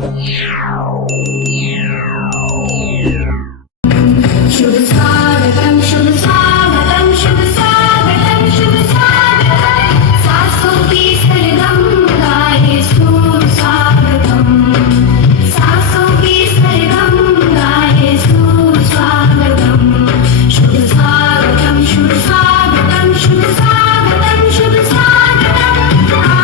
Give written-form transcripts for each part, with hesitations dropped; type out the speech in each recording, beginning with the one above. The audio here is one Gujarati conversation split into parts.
शुभ स्वागतम शुभ स्वागतम शुभ स्वागतम शुभ स्वागतम सासों की सरगम गाए सुस्वागतम सासों की सरगम गाए सुस्वागतम शुभ स्वागतम शुभ स्वागतम शुभ स्वागतम शुभ स्वागतम आ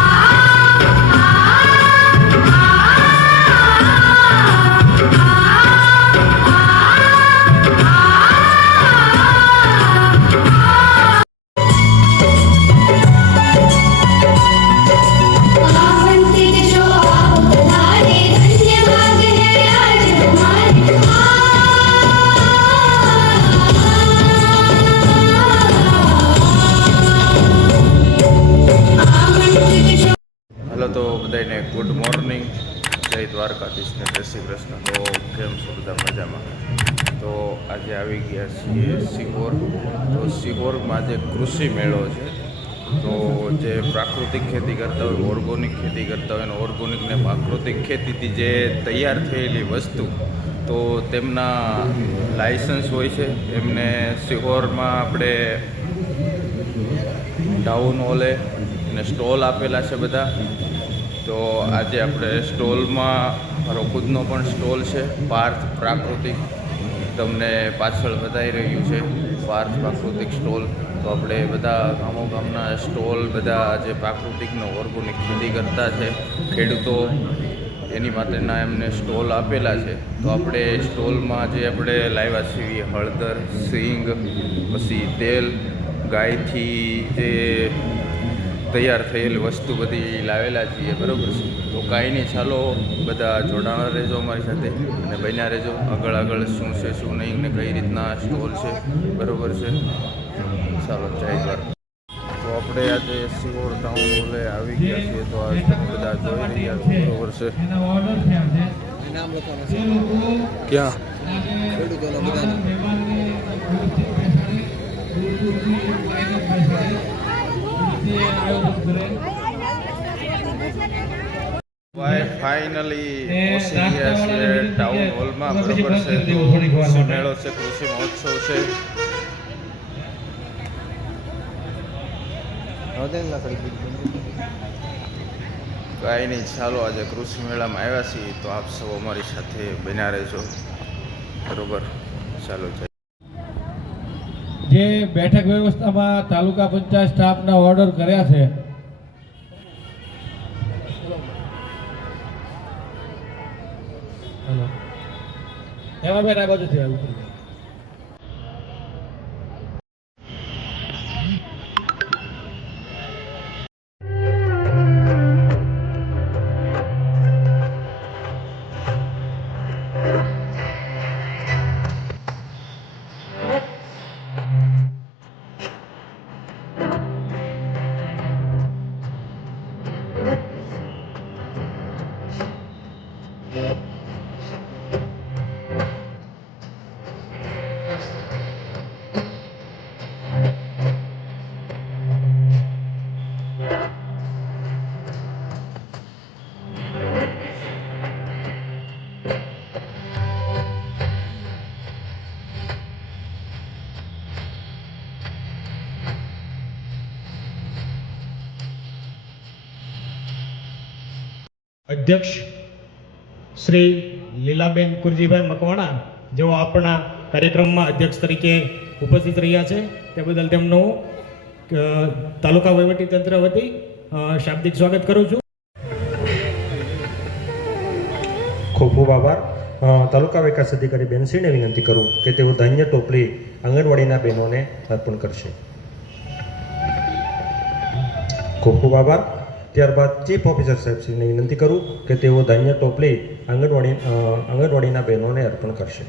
हेलो तो बधाने गुड मॉर्निंग जय द्वारकाधीश ने जय श्री कृष्ण। तो केम छो बधा मजा में। तो आज आई गया छे सिहोर। तो सिहोर में आज कृषि मेळो है। तो जे प्राकृतिक खेती करता हो ऑर्गेनिक खेती करता हो ऑर्गेनिक ने प्राकृतिक खेती थी जे तैयार थयेली वस्तु तो तेमना लाइसेंस होय छे। एमने सिहोर में आपणे टाउन हॉले ने स्टॉल आपेला है बधा। तो आज આપણે સ્ટોલમાં મારો ખુદનો પણ સ્ટોલ છે પાર્થ પ્રાકૃતિક તમને પાછળ બતાવી રહ્યું છે પાર્થ પ્રાકૃતિક સ્ટોલ। તો આપણે બધા ગામના સ્ટોલ બધા જે પ્રાકૃતિકનો ઓર્ગેનિક ખેતી કરતા છે ખેડૂતો એની માટેના એમને સ્ટોલ આપેલા છે। તો આપણે સ્ટોલમાં જે આપણે લાવ્યા છીએ હળદર સિંગ પછી તેલ ગાયથી જે तैयार थयेल वस्तु बधी लावेला छीए बराबर छे। तो कांई नहीं चालो बधा जोडाणा रहेजो अमारी साथे अने बन्या रहेजो आगळ आगळ शुं छे शुं नहीं ने कई रीतना स्टॉल छे बराबर छे। चालो जय द्वारका। तो आपणे आज सिहोर टाउन हॉले आवी गया छीए। तो आज તમે બધા જોઈ રહ્યા છો બરાબર છે। क्या फाइनली पहुंची गया छे टाउन हॉल में बराबर से। तो कृषि मेळो से कृषि महोत्सव से कई नहीं चालो आज कृषि मेला में आव्या छीए। तो आप सब अमारी साथे बन्या रहेजो बराबर। चालो जे बैठक व्यवस्था में तालुका पंचायत स्टाफ ना ऑर्डर कर्या छे एमा बेन आ बाजू थी उतरी अध्यक्ष श्री लीलाबेन कुरजीभाई मकवाणा जो अपना कार्यक्रम में अध्यक्ष तरीके उपस्थित रहा है ते बदल तेमनो तालुका वहीवटी तंत्र वती शाब्दिक स्वागत करूँ छूं। खूब खूब आभार। तालुका विकास अधिकारी बेनश्री ने विनंती करूँ कि तेओ धान्य टोपली आंगणवाड़ीना बहनों ने अर्पण करशे। खूब खूब आभार। त्यारबाद चीफ ऑफिसर साहेब श्री ने विनंती करूँ कि तेओ धान्य टोपली आंगणवाड़ीना बहनों ने अर्पण करशे।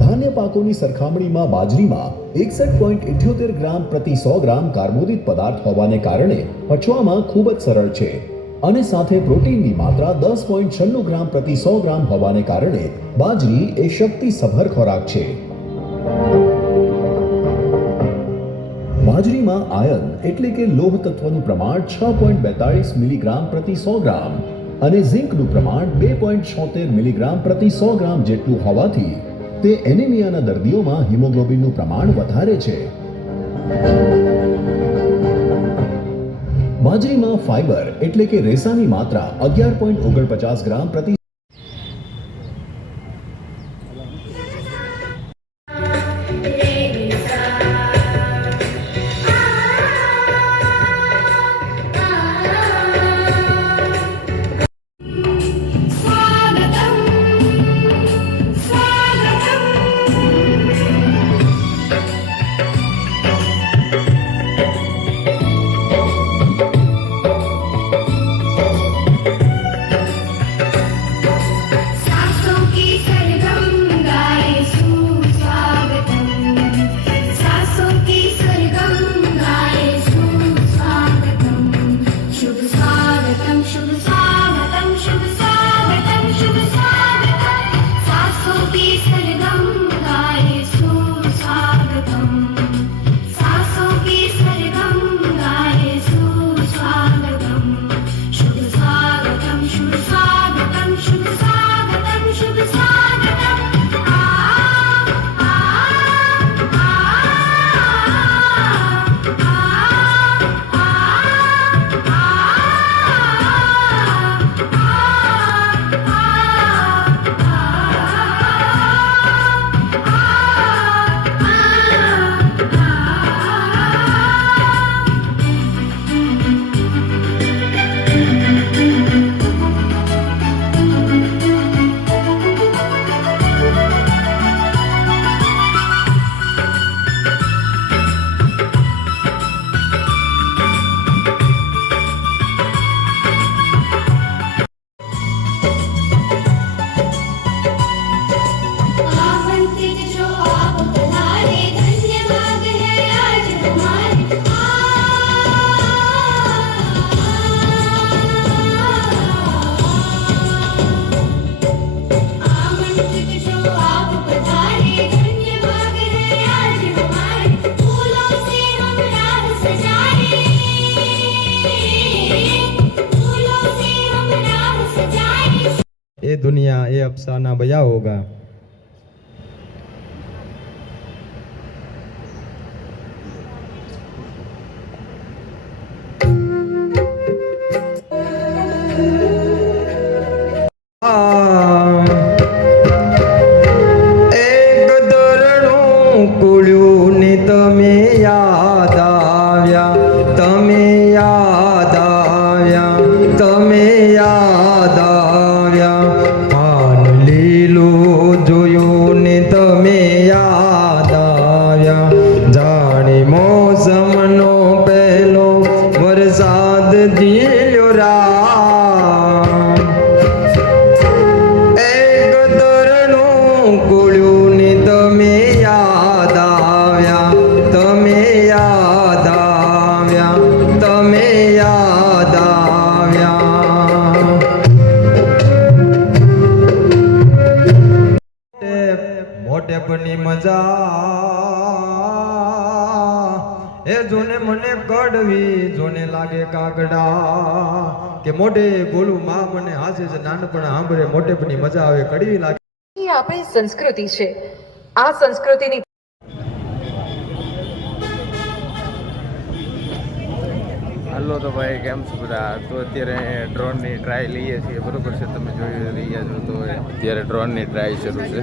धान्य पाकोनी सरखामणीमां बाजरीमां 61.78 ग्राम प्रति 100 ग्राम कार्बोदित पदार्थ होवाने कारणे पचवामां खूब ज सरळ छे અને સાથે પ્રોટીનની માત્રા 10.96 ગ્રામ પ્રતિ 100 ગ્રામ હોવાને કારણે બાજરી એ શક્તિસભર ખોરાક છે। બાજરીમાં આયર્ન એટલે કે લોહ તત્વનું પ્રમાણ 6.42 મિલીગ્રામ પ્રતિ 100 ગ્રામ અને ઝિંકનું પ્રમાણ 2.76 મિલીગ્રામ પ્રતિ 100 ગ્રામ જેટલું હોવાથી તે એનિમિયાના દર્દીઓમાં હિમોગ્લોબિનનું પ્રમાણ વધારે છે. બાજરીમાં ફાઇબર એટલે કે રેસાની માત્રા 11.49 ગ્રામ પ્રતિ स्वागतम् सासों की सरगम गाए सुस्वागतम् सासों की सरगम गाए सुस्वागतम् शुभ स्वागतम् शुभ स्वागतम् शुभ स्वागतम् शुभ स्वागतम् सासों की सरगम गाए सुस्वागतम् सासों की सरगम गाए सुस्वागतम् शुभ स्वागतम् शुभ स्वागतम् शुभ स्वागतम् शुभ स्वागतम् आ आ आ आमंत्रित जो आप पधारे धन्य भाग है आज हमारे आमंत्रित जो आप पधारे धन्य भाग है आज हमारे फूलों से हम राह सजाए फूलों से हम राह सजाए ये दुनिया ये अफसाना बया होगा. એક દરણું કુળ્યું ને તમે યાદ આવ્યા તમે યાદ આવ્યા તમે યાદ આવ્યા પાન લીલું જોયું ને તમે યાદ આવ્યા જાણે મોસમનો પહેલો વરસાદ ઝીલ્યો રામ એક દરણું કુળ્યું ને તમે યાદ આવ્યા તમે યાદ આવ્યા તમે યાદ આવ્યા મોટે પણની મજા એ જોને મને કડવી જોને લાગે કાગડા કે મોઢે બોલું માં મને હાસે છે નાનપણ સાંભળે મોટે પણની મજા આવે કડવી લાગે. એ આપણી સંસ્કૃતિ છે. આ સંસ્કૃતિની હાલો તો ભાઈ કેમ છો બધા? તો અત્યારે ડ્રોનની ટ્રાય લઈએ છીએ, બરોબર છે? તમે જોઈ રહ્યા છો તો અત્યારે ડ્રોનની ટ્રાય શરૂ છે.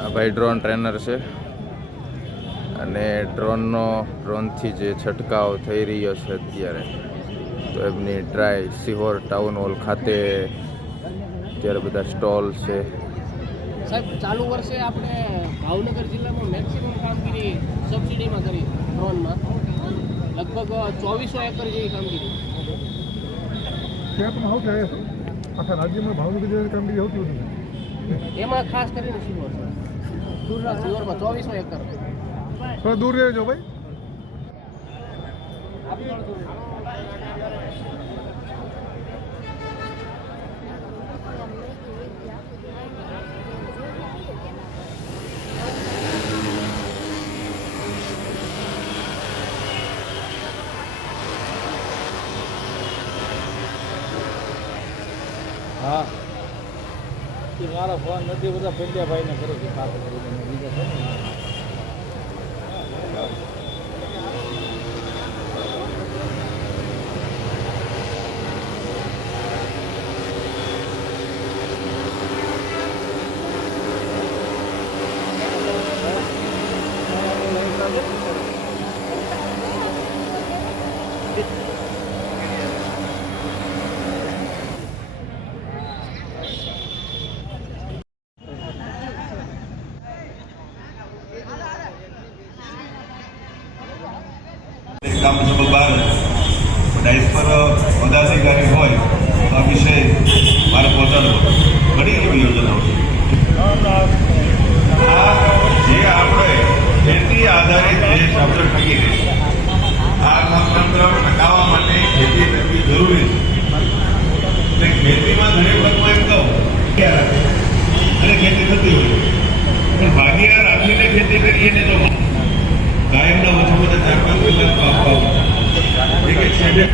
આ ભાઈ ડ્રોન ટ્રેનર છે અને ડ્રોનથી જે છંટકાવ થઈ રહ્યો છે અત્યારે, તો એમની ટ્રાય સિહોર ટાઉન હોલ ખાતે અત્યારે બધા સ્ટોલ છે. સાહેબ, ચાલુ વર્ષે આપણે ભાવનગર જિલ્લામાં મેક્સિમમ કામગીરી સબસિડીમાં કરી ડ્રોનમાં, લગભગ 2400 એકર જેવી કામગીરી. આખા રાજ્યમાં ભાવનગર જિલ્લાની કામગીરી સૌથી વધુ એમાં ખાસ કરીને સિહોર સિહોરમાં 2400 એકર. થોડા દૂર રહેજો ભાઈ. મારો ફોન નથી, બધા પંડ્યાભાઈને કરું છું બીજા છે ને. કામ મુજબ બહાર ડાયસ પર પદાધિકારી હોય તો આ વિષય મારે પહોંચાડવો. ઘણી એવી યોજનાઓ છે. આ જે આપણે ખેતી આધારિત દેશ આપણે કહીએ આ અર્થતંત્ર ટકાવવા માટે ખેતી કરવી જરૂરી છે. એટલે ખેતીમાં ઘણી વખત એમ કહું અને ખેતી થતી હોય પણ ભાગીદાર રાખીને ખેતી કરીએ ને તો કાયમના ઓછા બધા 4-5 કલાક આપવા એક છેડે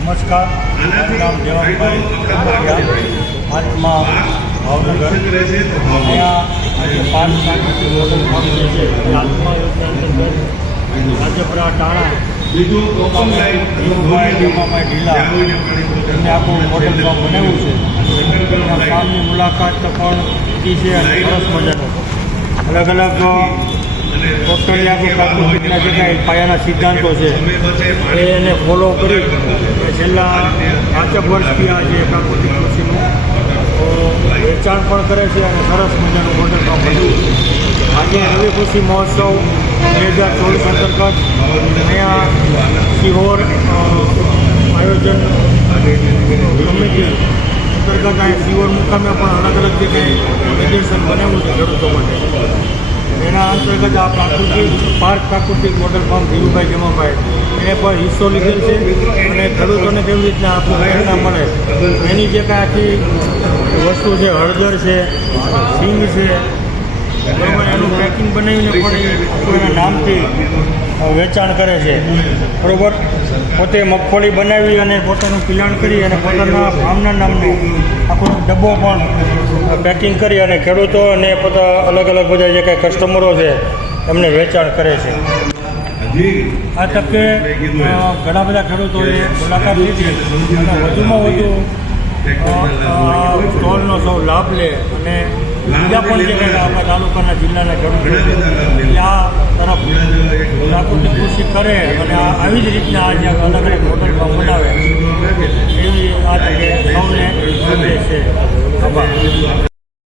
નમસ્કાર, મારું નામ દેવાભાઈ આત્મા ભાવનગર. અહીંયા આજે 5 પ્રાકૃતિક વોટર ફોર્મ છે આત્મા યોજના અંતર્ગત રાજપરા ટાણા ધીરુભાઈ ઢીલા એમને આખું વોટર ફોર્મ બનાવ્યું છે. એના ફાર્મની મુલાકાત પણ લીધી છે અને સરસ મજાનો અલગ અલગ ટોટલી આખું પ્રાકૃતિકના જે કાંઈ પાયાના સિદ્ધાંતો છે એને ફોલો કરી છેલ્લા 5 વર્ષથી આ જે પ્રાકૃતિક કૃષિનું વેચાણ પણ કરે છે અને સરસ મજાનું વોટર ફોર્મ બન્યું છે. આજે રવિ કૃષિ મહોત્સવ 2024 અંતર્ગત અહીંયા સિહોર આયોજન સમિતિ અંતર્ગત અહીંયા સિહોર મુકામે પણ અલગ અલગ જગ્યાએ પ્રદર્શન બનાવ્યું છે ખેડૂતો માટે. એના અંતર્ગત આ પ્રાકૃતિક વોટર ફોર્મ ધીરુભાઈ જમાભાઈ એને પણ હિસ્સો લીધેલ છે અને ખેડૂતોને કેવી રીતના આપણું પ્રેરણા મળે એની જે કાંઈ આખી વસ્તુ છે, હળદર છે, સિંગ છે, બરાબર, એનું પેકિંગ બનાવીને પણ એ એના નામથી વેચાણ કરે છે. બરાબર, પોતે મગફળી બનાવી અને પોતાનું પિલાણ કરી અને પોતાના ફાર્મના નામનો આખો ડબ્બો પણ પેકિંગ કરી અને ખેડૂતો અને પોતા અલગ અલગ બધા જે કાંઈ કસ્ટમરો છે એમને વેચાણ કરે છે. આ તકે ઘણા બધા ખેડૂતોએ મુલાકાત લીધી અને વધુમાં વધુ સ્ટોલનો સૌ લાભ લે અને બીજા પણ જે કંઈ આપણા તાલુકાના જિલ્લાના ખેડૂતો આ તરફ પ્રાકૃતિક કૃષિ કરે અને આવી જ રીતના આ જ્યાં અલગ અલગ વોટર ફોર્મ બનાવે એવી આ તકે સૌને સંદેશ છે. આભાર.